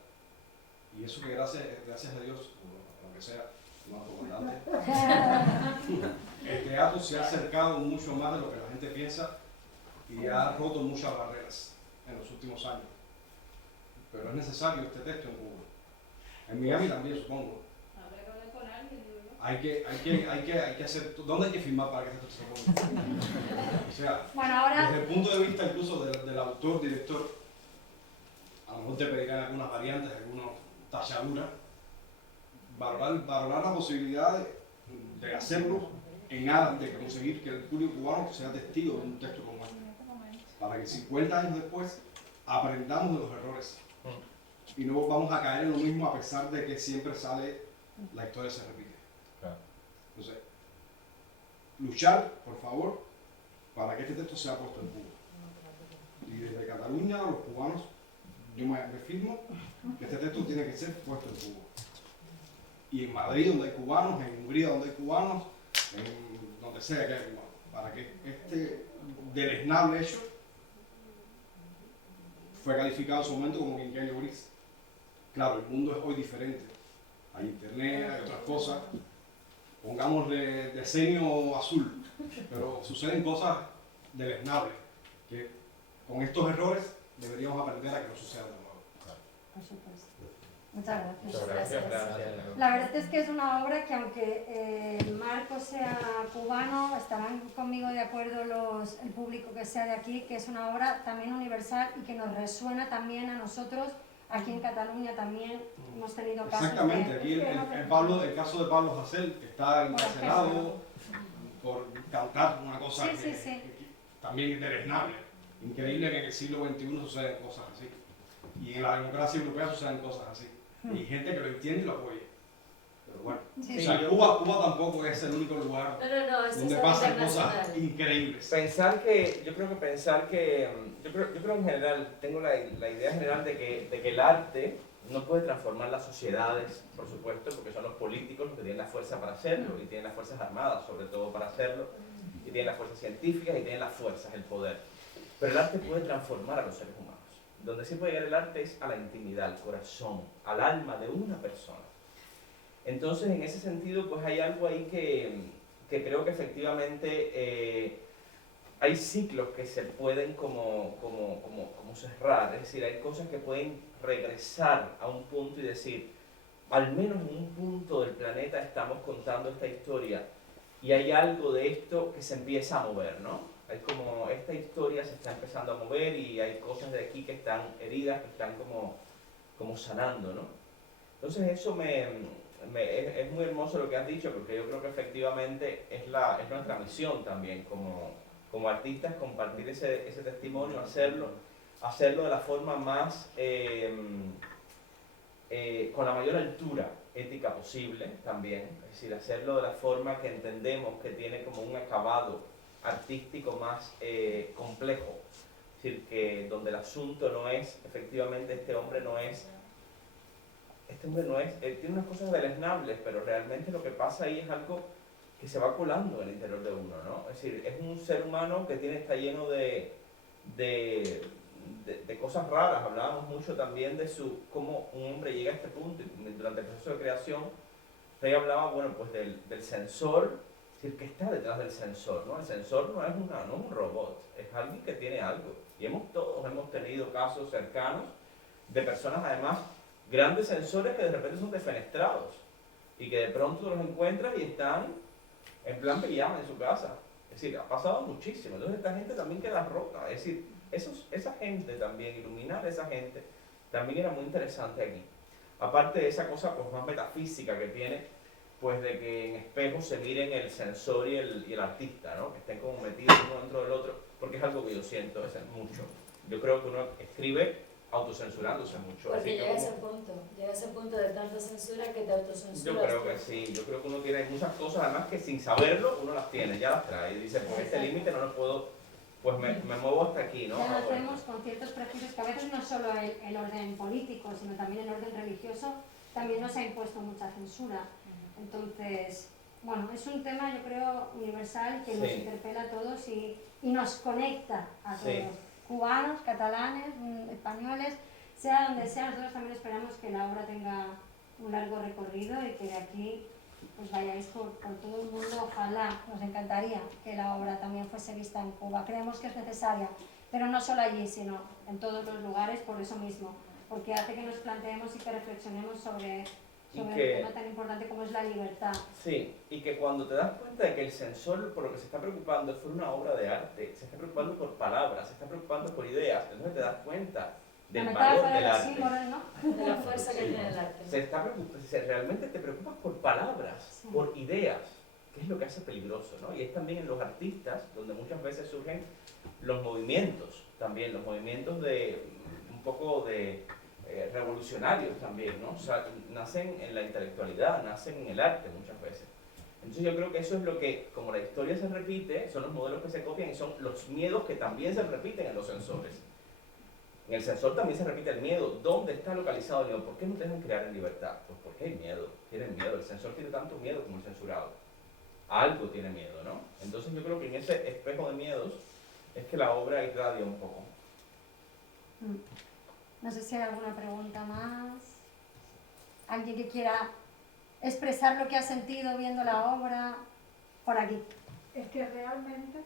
y eso que gracias a Dios, o lo que sea, no comandante, el teatro se ha acercado mucho más de lo que la gente piensa y ha roto muchas barreras en los últimos años. Pero es necesario este texto en Cuba. En Miami también, supongo. Hay que hacer. ¿Dónde hay que firmar para que este texto se ponga? O sea, Bueno, ahora desde el punto de vista incluso del autor, director, a lo mejor te pedirán algunas variantes, algunas tachaduras, valorar la posibilidad de hacerlo en aras de conseguir que el público cubano sea testigo de un texto como este, para que 50 años después aprendamos de los errores y no vamos a caer en lo mismo a pesar de que siempre sale, la historia se repite. Claro. Entonces, luchar, por favor, para que este texto sea puesto en Cuba. Y desde Cataluña, los cubanos, yo me firmo que este texto tiene que ser puesto en Cuba. Y en Madrid, donde hay cubanos, en Hungría, donde hay cubanos, en donde sea que haya cubanos, para que este deleznable hecho fue calificado en su momento como quinquenio gris. Claro, el mundo es hoy diferente. Hay internet, hay otras cosas. Pongámosle decenio azul, pero suceden cosas deleznables que con estos errores deberíamos aprender a que no sucedan de nuevo. por supuesto. Muchas gracias. Muchas gracias. La verdad es que es una obra que aunque Marco sea cubano, estarán conmigo de acuerdo el público que sea de aquí, que es una obra también universal y que nos resuena también a nosotros. Aquí en Cataluña también hemos tenido casos. Exactamente, aquí el caso de Pablo Hasél, que está encarcelado por cantar una cosa que también es deleznable. Increíble que en el siglo XXI sucedan cosas así. Y en la democracia europea suceden cosas así. Y hay gente que lo entiende y lo apoya. Pero bueno, o sea, Cuba tampoco es el único lugar donde pasan cosas increíbles. Yo creo en general, tengo la idea general de que el arte no puede transformar las sociedades, por supuesto, porque son los políticos los que tienen la fuerza para hacerlo, y tienen las fuerzas armadas sobre todo para hacerlo, y tienen las fuerzas científicas y tienen las fuerzas, el poder. Pero el arte puede transformar a los seres humanos. Donde sí puede llegar el arte es a la intimidad, al corazón, al alma de una persona. Entonces, en ese sentido, pues hay algo ahí que creo que efectivamente hay ciclos que se pueden como cerrar, es decir, hay cosas que pueden regresar a un punto y decir, al menos en un punto del planeta estamos contando esta historia y hay algo de esto que se empieza a mover, ¿no? Hay como, esta historia se está empezando a mover y hay cosas de aquí que están heridas, que están como sanando, ¿no? Entonces eso es muy hermoso lo que has dicho, porque yo creo que efectivamente es nuestra misión también como artistas, compartir ese testimonio, hacerlo de la forma más, con la mayor altura ética posible también, es decir, hacerlo de la forma que entendemos que tiene como un acabado artístico más complejo, es decir, que donde el asunto no es, efectivamente este hombre tiene unas cosas deleznables, pero realmente lo que pasa ahí es algo que se va colando en el interior de uno, ¿no? Es decir, es un ser humano que está lleno de cosas raras. Hablábamos mucho también de cómo un hombre llega a este punto, y durante el proceso de creación, Rey hablaba, bueno, pues del sensor, es decir, que está detrás del sensor, ¿no? El sensor no es un robot, es alguien que tiene algo. Y todos hemos tenido casos cercanos de personas, además, grandes sensores que de repente son defenestrados y que de pronto los encuentras y están en plan pijama en su casa. Es Es decir, ha pasado muchísimo. Entonces esta gente también queda rota. Es decir, esa gente también, iluminar a esa gente, también era muy interesante aquí. Aparte de esa cosa pues, más metafísica que tiene, pues de que en espejos se miren el sensor y el artista, ¿no? Que estén como metidos uno dentro del otro, porque es algo que yo siento mucho. Yo creo que uno escribe autocensurándose mucho. Porque así llega a ese punto de tanta censura que te autocensuras. Yo creo que sí, yo creo que uno tiene muchas cosas, además que sin saberlo uno las tiene, ya las trae, y dice, pues este límite no lo puedo, pues me muevo hasta aquí, ¿no? Ya nos vemos con ciertos prejuicios que a veces no solo el orden político, sino también el orden religioso, también nos ha impuesto mucha censura. Entonces, bueno, es un tema yo creo universal que nos interpela a todos y nos conecta a todos. Sí. Cubanos, catalanes, españoles, sea donde sea, nosotros también esperamos que la obra tenga un largo recorrido y que de aquí pues vayáis por todo el mundo. Ojalá, nos encantaría que la obra también fuese vista en Cuba. Creemos que es necesaria, pero no solo allí, sino en todos los lugares, por eso mismo, porque hace que nos planteemos y que reflexionemos sobre un tema tan importante como es la libertad. Sí, y que cuando te das cuenta de que el censor por lo que se está preocupando es por una obra de arte, se está preocupando por palabras, se está preocupando por ideas, entonces te das cuenta del valor del arte. Símbolo, ¿no? De la fuerza que tiene el arte. Realmente te preocupas por palabras, por ideas, que es lo que hace peligroso, ¿no? Y es también en los artistas donde muchas veces surgen los movimientos, también los movimientos de un poco de revolucionarios también, ¿no? O sea, nacen en la intelectualidad, nacen en el arte muchas veces. Entonces yo creo que eso es lo que, como la historia se repite, son los modelos que se copian y son los miedos que también se repiten en los censores. En el censor también se repite el miedo. ¿Dónde está localizado el miedo? ¿Por qué no te dejan crear en libertad? Pues porque hay miedo, tienen miedo. El censor tiene tanto miedo como el censurado. Algo tiene miedo, ¿no? Entonces yo creo que en ese espejo de miedos es que la obra irradia un poco. No sé si hay alguna pregunta más. ¿Alguien que quiera expresar lo que ha sentido viendo la obra? Por aquí. Es que realmente,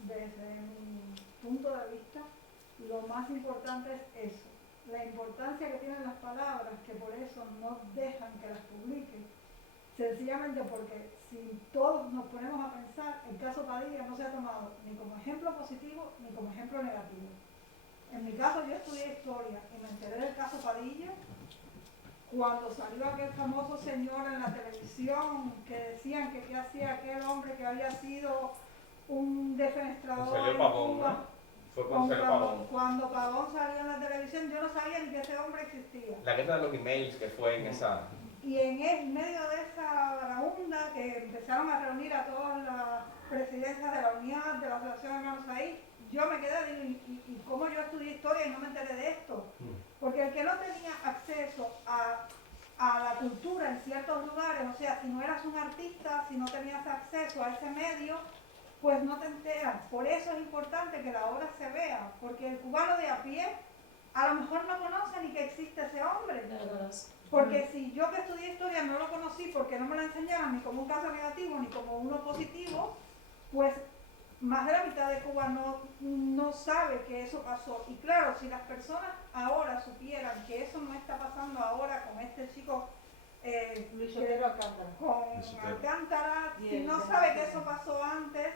desde mi punto de vista, lo más importante es eso, la importancia que tienen las palabras, que por eso no dejan que las publiquen, sencillamente porque si todos nos ponemos a pensar, el caso Padilla no se ha tomado ni como ejemplo positivo ni como ejemplo negativo. En mi caso yo estudié historia y me enteré del caso Padilla cuando salió aquel famoso señor en la televisión que decían que qué hacía aquel hombre que había sido un defenestrador en Cuba. Fue Pavón. Cuando Pavón salió en la televisión, yo no sabía ni que ese hombre existía. La guerra de los emails que fue en esa... Y en medio de esa vagabunda que empezaron a reunir a todas las presidencias de la Unión, de la Asociación de Hermanos ahí, yo me quedé, y cómo yo estudié historia y no me enteré de esto. Porque el que no tenía acceso a la cultura en ciertos lugares, o sea, si no eras un artista, si no tenías acceso a ese medio, pues no te enteras. Por eso es importante que la obra se vea, porque el cubano de a pie a lo mejor no conoce ni que existe ese hombre. Porque si yo que estudié historia no lo conocí porque no me lo enseñaron ni como un caso negativo ni como uno positivo, pues más de la mitad de Cuba no sabe que eso pasó. Y claro, si las personas ahora supieran que eso no está pasando ahora con este chico Luis Otero Alcántara. Con Alcántara, si no sabe que eso pasó antes,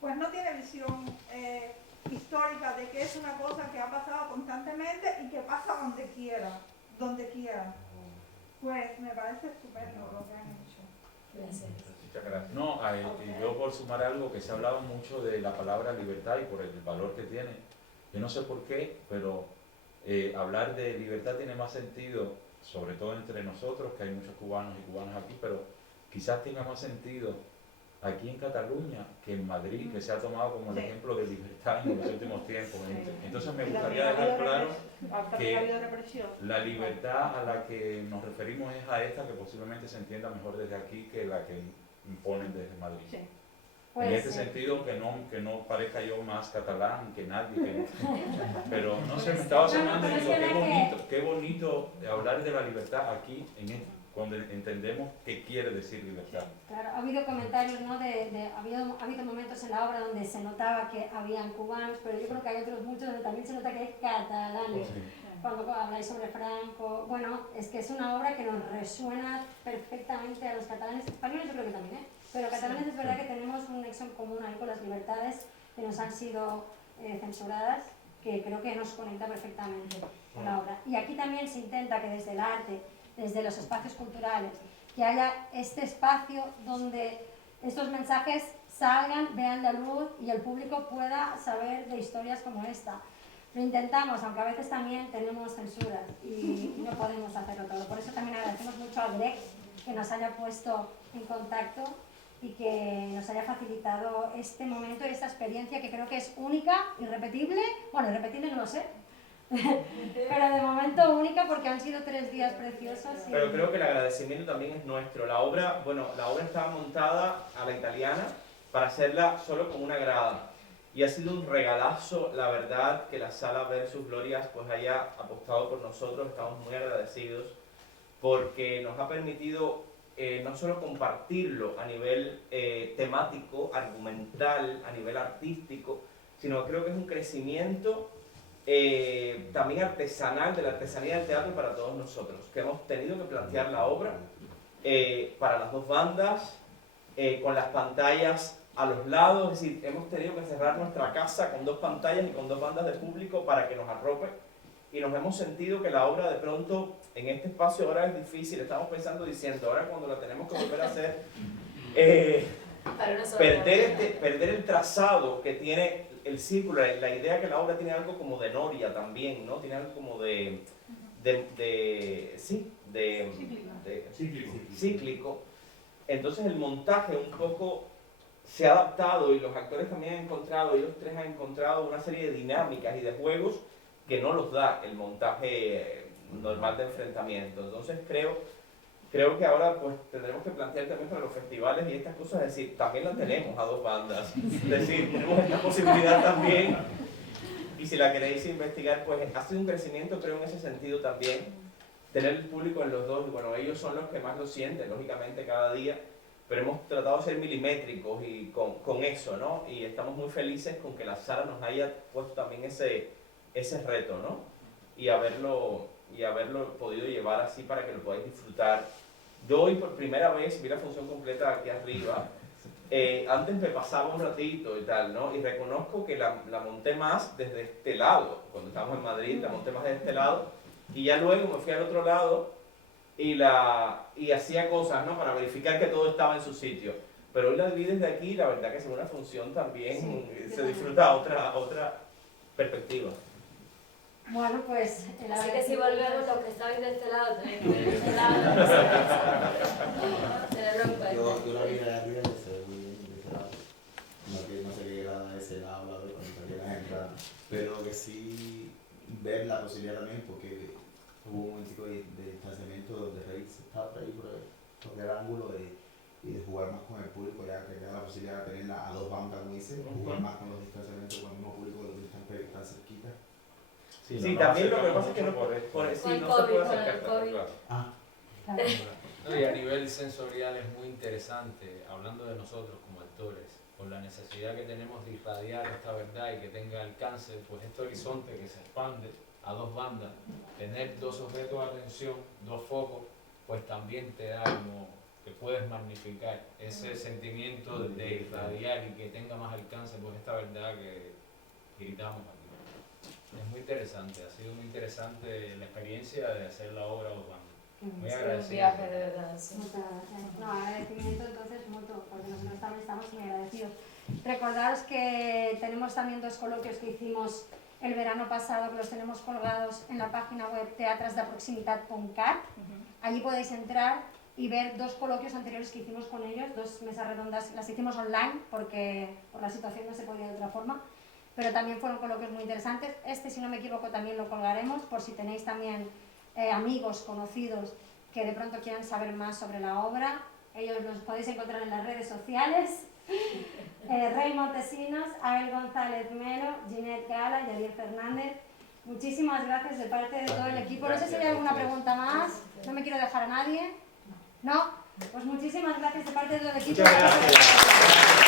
pues no tiene visión histórica de que es una cosa que ha pasado constantemente y que pasa donde quiera. Pues me parece estupendo lo que han hecho. Gracias. Muchas gracias. No, y yo por sumar algo que se ha hablado mucho de la palabra libertad y por el valor que tiene. Yo no sé por qué, pero hablar de libertad tiene más sentido, sobre todo entre nosotros, que hay muchos cubanos y cubanas aquí, pero quizás tenga más sentido aquí en Cataluña que en Madrid, que se ha tomado como el ejemplo de libertad en los últimos tiempos. Entonces me gustaría dejar claro que la libertad a la que nos referimos es a esta que posiblemente se entienda mejor desde aquí que la que imponen desde Madrid. Sí. Pues, en este sentido, que no parezca yo más catalán que nadie, pero no sé, me estaba sonando y digo, qué bonito hablar de la libertad aquí, cuando entendemos qué quiere decir libertad. Claro, ha habido comentarios, ¿no? Ha habido momentos en la obra donde se notaba que habían cubanos, pero yo creo que hay otros muchos donde también se nota que hay catalanes. Sí. Cuando habláis sobre Franco, bueno, es que es una obra que nos resuena perfectamente a los catalanes españoles, yo creo que también, pero catalanes es verdad que tenemos un nexo en común ahí con las libertades que nos han sido censuradas, que creo que nos conecta perfectamente con la obra. Y aquí también se intenta que desde el arte, desde los espacios culturales, que haya este espacio donde estos mensajes salgan, vean la luz y el público pueda saber de historias como esta. Lo intentamos, aunque a veces también tenemos censuras y no podemos hacerlo todo. Por eso también agradecemos mucho a Greg que nos haya puesto en contacto y que nos haya facilitado este momento y esta experiencia que creo que es única, irrepetible. Bueno, irrepetible no lo sé, pero de momento única porque han sido 3 días preciosos. Pero creo que el agradecimiento también es nuestro. La obra estaba montada a la italiana para hacerla solo con una grada. Y ha sido un regalazo, la verdad, que la Sala Versus Glorias pues haya apostado por nosotros. Estamos muy agradecidos porque nos ha permitido no solo compartirlo a nivel temático, argumental, a nivel artístico, sino que creo que es un crecimiento también artesanal, de la artesanía del teatro para todos nosotros, que hemos tenido que plantear la obra para las 2 bandas, con las pantallas a los lados, es decir, hemos tenido que cerrar nuestra casa con 2 pantallas y con 2 bandas de público para que nos arrope, y nos hemos sentido que la obra de pronto en este espacio ahora es difícil. Estamos pensando, diciendo, ahora cuando la tenemos que volver a hacer, perder el trazado que tiene el círculo, la idea que la obra tiene algo como de noria también, ¿no? Tiene algo como cíclico. Entonces el montaje un poco se ha adaptado y los actores también han encontrado, ellos 3 han encontrado una serie de dinámicas y de juegos que no los da el montaje normal de enfrentamiento. Entonces creo que ahora pues tendremos que plantear también para los festivales y estas cosas, es decir, también la tenemos a 2 bandas, es decir, tenemos esta posibilidad también, y si la queréis investigar, pues ha sido un crecimiento, creo, en ese sentido también, tener el público en los 2, y bueno, ellos son los que más lo sienten, lógicamente, cada día, pero hemos tratado de ser milimétricos y con eso, ¿no? Y estamos muy felices con que la sala nos haya puesto también ese reto, ¿no? Y haberlo podido llevar así para que lo podáis disfrutar. Yo hoy por primera vez vi la función completa aquí arriba. Antes me pasaba un ratito y tal, ¿no? Y reconozco que la monté más desde este lado. Cuando estábamos en Madrid la monté más desde este lado. Y ya luego me fui al otro lado y hacía cosas, ¿no? Para verificar que todo estaba en su sitio. Pero hoy la vi desde aquí y la verdad que es una función también, se disfruta otra perspectiva. Bueno, pues... Así que si volvemos, los que estáis de este lado, tenéis que ir de este lado. Tenerlo en cuenta. Yo la vi de arriba y se ve muy bien de este lado. No sé qué grada de ese lado, cuando salía la entrada. Pero que sí ver la posibilidad también, porque hubo un momentico de distanciamiento de reírse, estaba por ahí, por el ángulo y de jugar más con el público, ya que queda la posibilidad de tenerla a 2 bandas, como dice, jugar más con los distanciamientos con el mismo público que están cerquita. Sí, también lo que pasa es que no se puede acercar. Claro. No, y a nivel sensorial es muy interesante, hablando de nosotros como actores, con la necesidad que tenemos de irradiar esta verdad y que tenga alcance, pues este horizonte que se expande a 2 bandas, tener 2 objetos de atención, 2 focos, pues también te da como que puedes magnificar ese sentimiento de irradiar y que tenga más alcance, pues esta verdad que gritamos aquí. Es muy interesante, ha sido muy interesante la experiencia de hacer la obra a 2 bandas. Muy agradecido. Un viaje de verdad, sí. Muchas gracias. No, agradecimiento entonces mutuo, porque nosotros también estamos muy agradecidos. Recordaros que tenemos también 2 coloquios que hicimos el verano pasado, que los tenemos colgados en la página web teatrasdeproximitat.cat. Allí podéis entrar y ver 2 coloquios anteriores que hicimos con ellos, 2 mesas redondas, las hicimos online porque por la situación no se podía de otra forma, pero también fueron coloquios muy interesantes. Este, si no me equivoco, también lo colgaremos por si tenéis también amigos, conocidos que de pronto quieran saber más sobre la obra. Ellos los podéis encontrar en las redes sociales. Rey Montesinos, Abel González Melo, Ginette Gala y Ariel Fernández. Muchísimas gracias de parte de todo el equipo. No sé si hay alguna pregunta más. No me quiero dejar a nadie. ¿No? Pues muchísimas gracias de parte de todo el equipo. Muchas gracias.